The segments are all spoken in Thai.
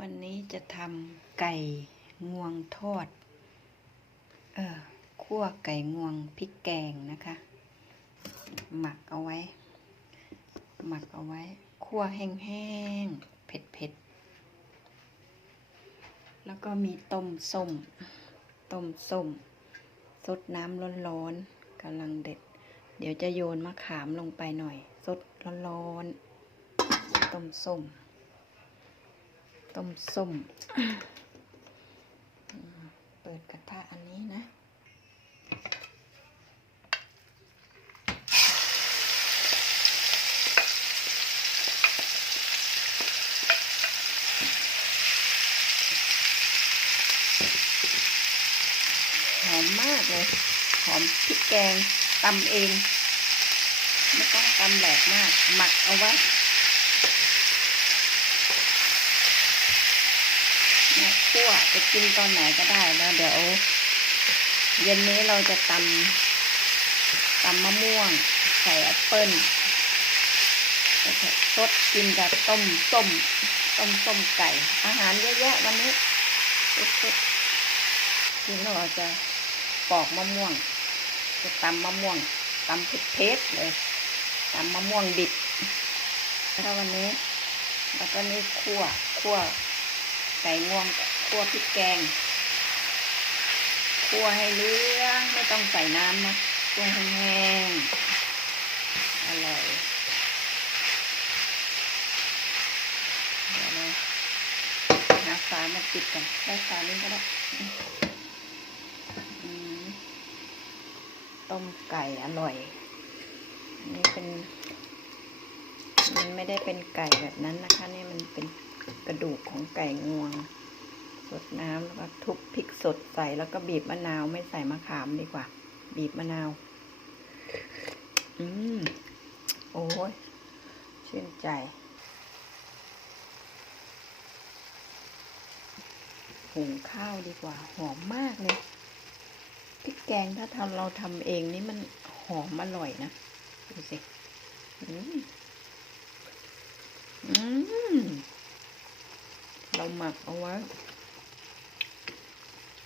วันนี้จะทำไก่งวงทอด เออคั่วไก่งวงพริกแกงนะคะ หมักเอาไว้ หมักเอาไว้คั่วแห้งๆ เผ็ดๆ แล้วก็มีต้มส้ม ต้มส้มสดน้ำร้อนๆกำลังเด็ด เดี๋ยวจะโยนมะขามลงไปหน่อยสดร้อนๆ ต้มส้ม ต้มส้ม เปิดกระทะอันนี้นะ หอมมากเลย หอมพริกแกงตำเอง ไม่ต้องตำแหลกมาก หมักเอาไว้เนี่ย คั่วจะกินตอนไหนก็ได้แล้วเดี๋ยวเย็นนี้เราจะตำตำมะม่วง ใส่แอปเปิ้ลสดกินกับต้มส้มต้มส้มไก่ อาหารเยอะแยะวันนี้สดๆกินแล้วเราจะปอกมะม่วง จะตำมะม่วงตำเผ็ดๆเลยตำมะม่วงดิบแล้ววันนี้ แล้วก็นี่คั่วคั่วไก่งวง คั่วพริกแกงคั่วให้เหลืองไม่ต้องใส่น้ำนะคั่วให้แห้งอร่อยเดี๋ยวเราหาฝามาปิดกันได้ฝานี้ก็ได้ต้มไก่อร่อยอันนี้เป็น มันไม่ได้เป็นไก่แบบนั้นนะคะ นี่มันเป็นกระดูกของไก่งวง สดน้ำแล้วก็ทุบพริกสดใส่แล้วก็บีบมะนาวไม่ใส่มะขามดีกว่า บีบมะนาว อืมโอ้ยชื่นใจหุงข้าวดีกว่า หอมมากเลยพริกแกงถ้าทำเราทำเองนี่มันหอมอร่อยนะดูสิอืมอืมเราหมักเอาไว้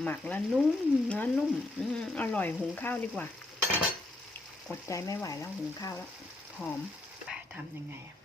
หมักแล้วนุ่มเนื้อนุ่ม อืมอร่อยหุงข้าวดีกว่าอดใจไม่ไหวแล้วหุงข้าวแล้วหอมทำยังไงอะ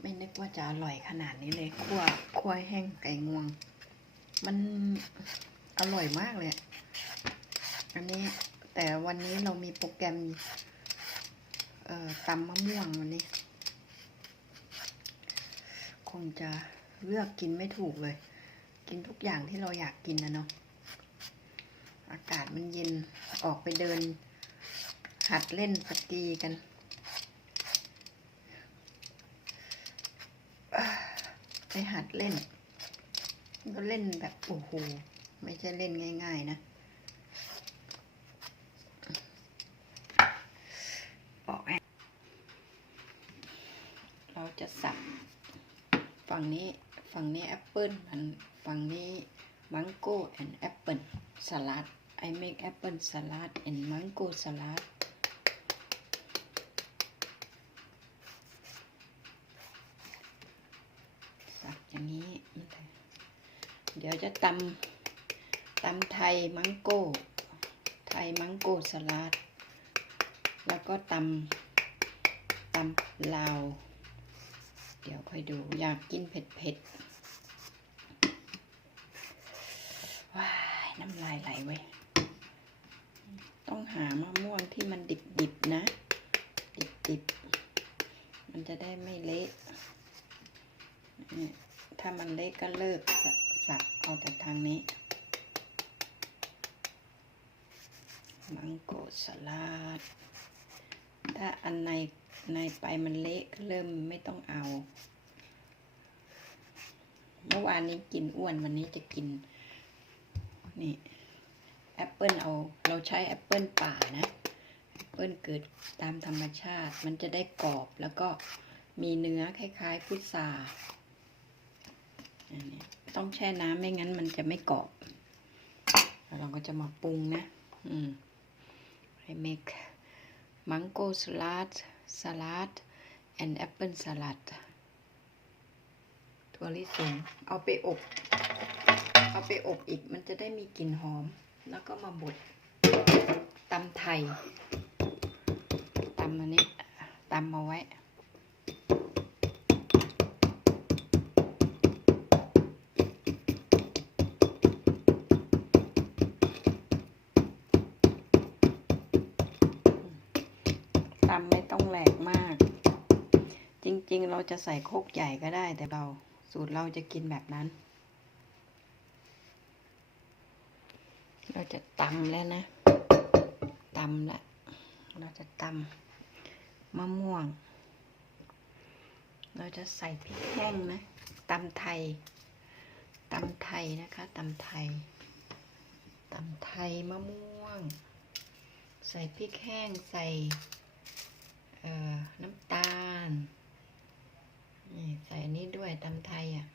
ไม่นึกว่าจะอร่อยขนาดนี้เลยคั่วคั่วแห้งไก่งวง มันอร่อยมากเลยอะอันนี้แต่วันนี้เรามีโปรแกรมเอ่อตำมะม่วงวันนี้ คงจะเลือกกินไม่ถูกเลย กินทุกอย่างที่เราอยากกินนะเนาะ อากาศมันเย็น ออกไปเดิน หัดเล่นสกีกันไปหัดเล่น ก็เล่นแบบโอ้โห ไม่ใช่เล่นง่าย ๆ นะ ออกให้เราจะสับ ฝั่งนี้ ฝั่งนี้แอปเปิลอัน ฝั่งนี้มังโก้แอนแอปเปิลสลัด I make apple salad and mango salad สับอย่างนี้ เดี๋ยวจะตำตำไทยมังโก้ ไทยมังโก้สลัด แล้วก็ตำตำลาว เดี๋ยวค่อยดูอยากกินเผ็ดๆ ว้าย น้ำลายไหลเว้ย ต้องหามะม่วงที่มันดิบๆนะ ดิบๆ มันจะได้ไม่เละถ้ามันเละก็เลิกสับสับเอาแต่ทางนี้ มังโกสลัด ถ้าอันในในไปมันเละก็เริ่มไม่ต้องเอา เมื่อวานนี้กินอ้วนวันนี้จะกิน นี่แอปเปิลเอาเราใช้แอปเปิลป่านะแอปเปิลเกิดตามธรรมชาติ มันจะได้กรอบแล้วก็มีเนื้อคล้ายๆพุทราต้องแช่น้ำไม่งั้นมันจะไม่กรอบแล้วเราก็จะมาปรุงนะอืม I make mango salad salad and apple salad ถั่วลิสงเอาไปอบ เอาไปอบอีกมันจะได้มีกลิ่นหอม แล้วก็มาบดตำไทยตำอันนี้ตำมาไว้ตำไม่ต้องแหลกมาก จริงๆ เราจะใส่โคกใหญ่ก็ได้แต่เราสูตรเราจะกินแบบนั้น เราจะตำแล้วนะตำละ เราจะตำมะม่วง เราจะใส่พริกแห้งนะตำไทยตำไทยนะคะตำไทยตำไทยมะม่วง ใส่พริกแห้งใส่ เอ่อ น้ำตาล นี่ใส่อันนี้ด้วยตำไทยอะ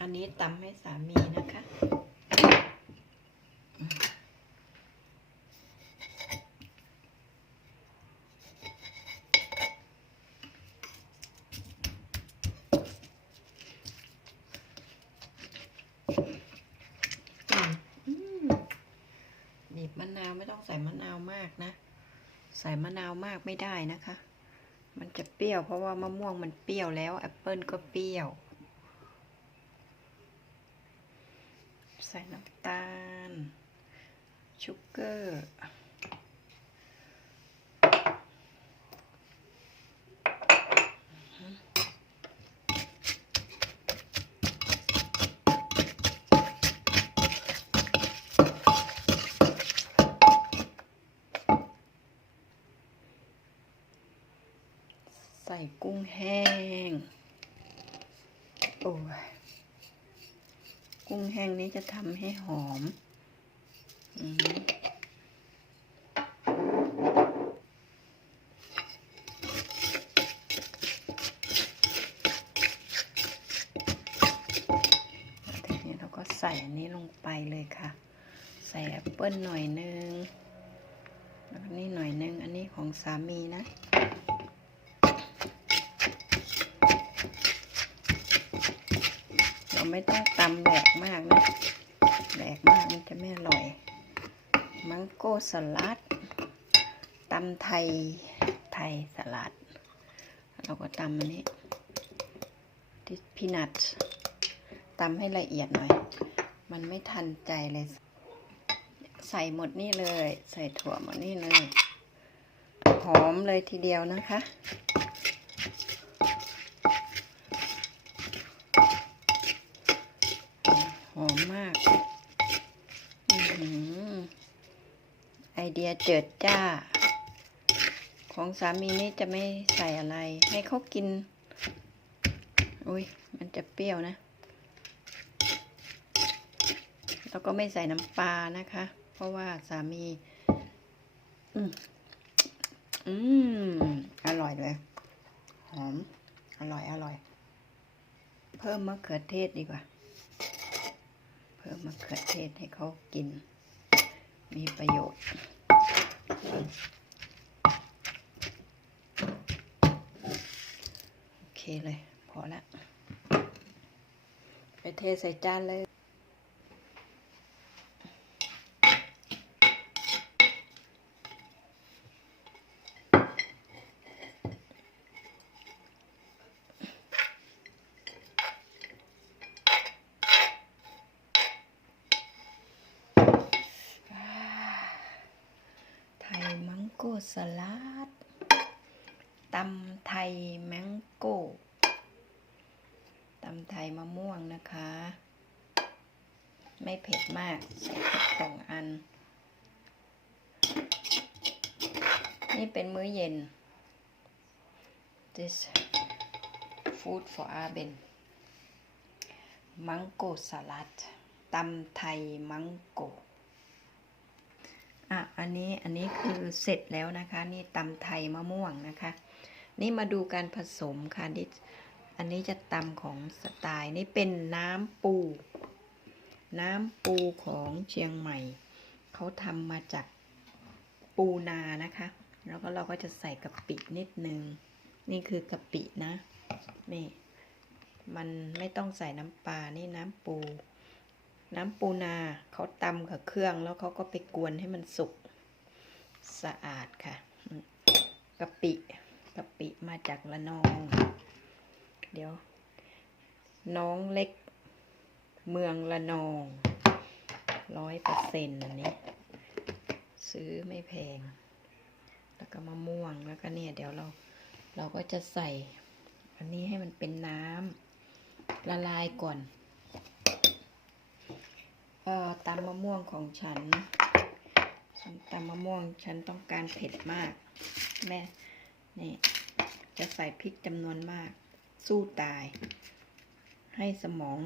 อั นี้ตำให้สามีนะคะ บีบมะนาวไม่ต้องใส่มะนาวมากนะ ใส่มะนาวมากไม่ได้นะคะ มันจะเปรี้ยวเพราะว่ามะม่วงมันเปรี้ยวแล้วแอปเปิลก็เปรี้ยว ใส่น้ำตาลชูเกอร์ ใส่กุ้งแห้ง โอ้ย กุ้งแห้งนี้จะทำให้หอมอทีนี้เราก็ใส่อันนี้ลงไปเลยค่ะ ใส่แอปเปิ้ลหน่อยนึง แล้วนี่หน่อยนึง อันนี้ของสามีนะ เรา ไม่ต้องตำแหลกมากนะแหลกมากมันจะไม่อร่อย มังโก้สลัดตำไทยไทยสลัด เราก็ตำอันนี้ที่พีนัทตำให้ละเอียดหน่อย มันไม่ทันใจเลย ใส่หมดนี่เลย ใส่ถั่วหมดนี่เลย หอมเลยทีเดียวนะคะ หอมมาก อื้อหือไอเดียเจิดจ้า ของสามีนี่จะไม่ใส่อะไร ให้เขากิน อุ้ยมันจะเปรี้ยวนะ แล้วก็ไม่ใส่น้ำปลานะคะ เพราะว่าสามี อืมอืมอร่อยเลยหอม อร่อย อร่อย เพิ่มมะเขือเทศดีกว่า เพิ่มมะเขือเทศให้เขากิน มีประโยชน์ โอเคเลย พอละไป เทใส่จานเลย ไทยมังโกสลัดตำไทยแมงโก ตำไทยมะม่วงนะคะ ไม่เผ็ดมาก ใส่สองอัน นี่เป็นมื้อเย็น this food for Arben มังโกสลัดตำไทยมังโกอะ อันนี้ อันนี้คือเสร็จแล้วนะคะ นี่ตำไทยมะม่วงนะคะ นี่มาดูการผสมค่ะนี่ อันนี้จะตำของสไตล์นี่เป็นน้ำปู น้ำปูของเชียงใหม่ เขาทำมาจากปูนานะคะ แล้วก็เราก็จะใส่กะปินิดนึง นี่คือกะปินะนี่มันไม่ต้องใส่น้ำปลา นี่น้ำปู น้ำปูนาเขาตำกับเครื่องแล้วเขาก็ไปกวนให้มันสุกสะอาดค่ะกะปิกะปิมาจากละนอง เดี๋ยว น้องเล็ก เมืองละนองร้อยเปอร์เซ็นต์อันนี้ ซื้อไม่แพง แล้วก็มะม่วงแล้วก็เนี่ยเดี๋ยวเราเราก็จะใส่ อันนี้ให้มันเป็นน้ำละลายก่อนเอ่อตำมะม่วงของฉันฉันตำมะม่วงฉันต้องการเผ็ดมาก แม่ นี่ จะใส่พริกจำนวนมาก สู้ตาย ให้สมอง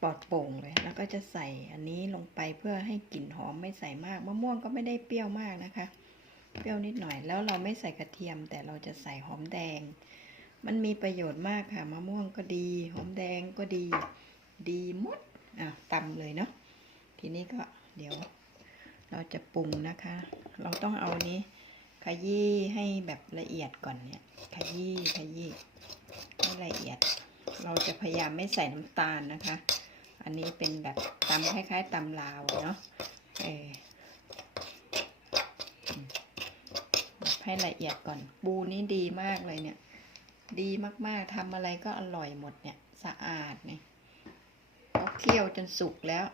ปลอดโปร่งเลย แล้วก็จะใส่อันนี้ลงไปเพื่อให้กลิ่นหอมไม่ใส่มาก มะม่วงก็ไม่ได้เปรี้ยวมากนะคะ เปรี้ยวนิดหน่อย แล้วเราไม่ใส่กระเทียม แต่เราจะใส่หอมแดง มันมีประโยชน์มากค่ะ มะม่วงก็ดี หอมแดงก็ดี ดีหมด อะตำเลยเนาะ ทีนี้ก็เดี๋ยวเราจะปรุงนะคะ เราต้องเอานี้ ขยี้ให้แบบละเอียดก่อนเนี่ย ขยี้ขยี้ให้ละเอียด เราจะพยายามไม่ใส่น้ำตาลนะคะ อันนี้เป็นแบบตำคล้ายๆตำลาวเนาะเอออืมแบบให้ละเอียดก่อน ปูนี้ดีมากเลยเนี่ย ดีมากๆทำอะไรก็อร่อยหมดเนี่ย สะอาดเนี่ยเขาเคี่ยวจนสุกแล้ว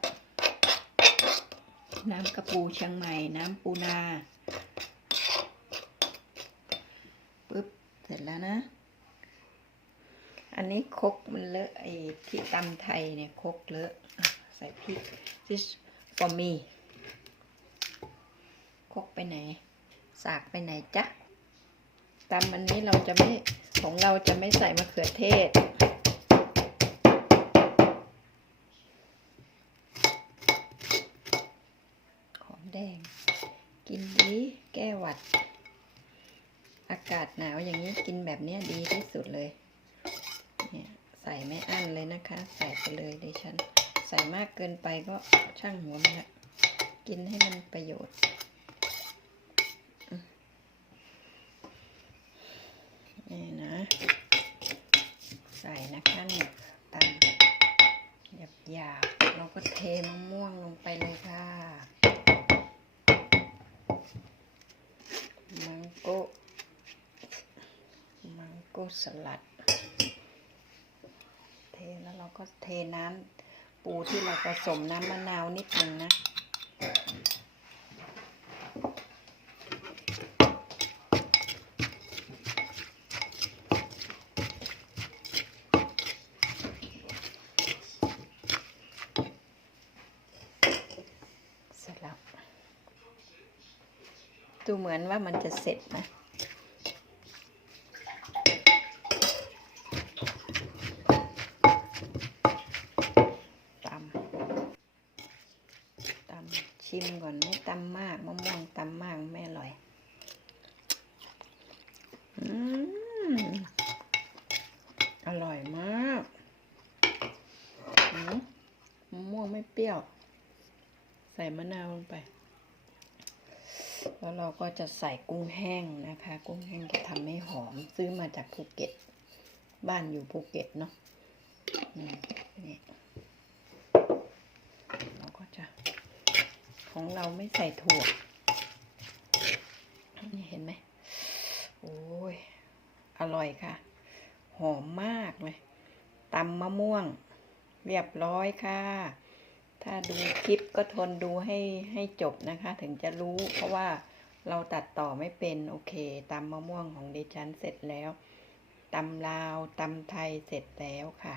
น้ำกระปูเชียงใหม่ น้ำปูนาปึ๊บ เส ร็จแล้วนะ อันนี้คกมันเลอะไอ้ที่ตำไทยเนี่ยคกเลอะใส่พริก this for me คกไปไหน สากไปไหนจ๊ะตำอันนี้เราจะไม่ของเราจะไม่ใส่มะเขือเทศหอมแดง กินดีแก้หวัดากาศหนาวอย่างนี้กินแบบนี้ดีที่สุดเลย เนี่ยใส่ไม่อั้นเลยนะคะ ใส่ไปเลยดิฉัน ใส่มากเกินไปก็ช่างหัวมันละกินให้มันประโยชน์อืมนี่นะ ใส่นะคะเนี่ยตำหยาบหยาบๆเราก็เทมะม่วงลงไปเลยค่ะ มังโก้ มัง โก้สลัด เทแล้วเราก็เทน้ำปูที่เราผสมน้ำมะนาวนิดนึงนะเสร็จแล้วดูเหมือนว่ามันจะเสร็จนะ ตำ ตำ ชิมก่อนไม่ตำมากมะม่วงตำมากไม่อร่อย อืม อร่อยมากอืมมะม่วงไม่เปรี้ยว ใส่มะนาวลงไป แล้วเราก็จะใส่กุ้งแห้งนะคะ กุ้งแห้งจะทำให้หอม ซื้อมาจากภูเก็ต บ้านอยู่ภูเก็ตเนาะนี่เราก็จะ ของเราไม่ใส่ถั่วนี่เห็นไหมโอ้ย อร่อยค่ะ หอมมากเลยตำมะม่วง เรียบร้อยค่ะ ถ้าดูคลิปก็ทนดูให้ให้จบนะคะ ถึงจะรู้เพราะว่า เราตัดต่อไม่เป็นโอเคตำมะม่วงของดิฉันเสร็จแล้วตำลาวตำไทยเสร็จแล้วค่ะ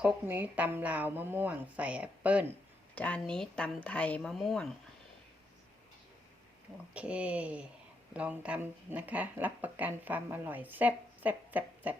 คกนี้ตำลาวมะม่วงใส่แอปเปิ้ล จานนี้ตำไทยมะม่วง โอเค ลองทำนะคะ รับประกันความอร่อยแซ่บแซ่บแซ่บแซ่บ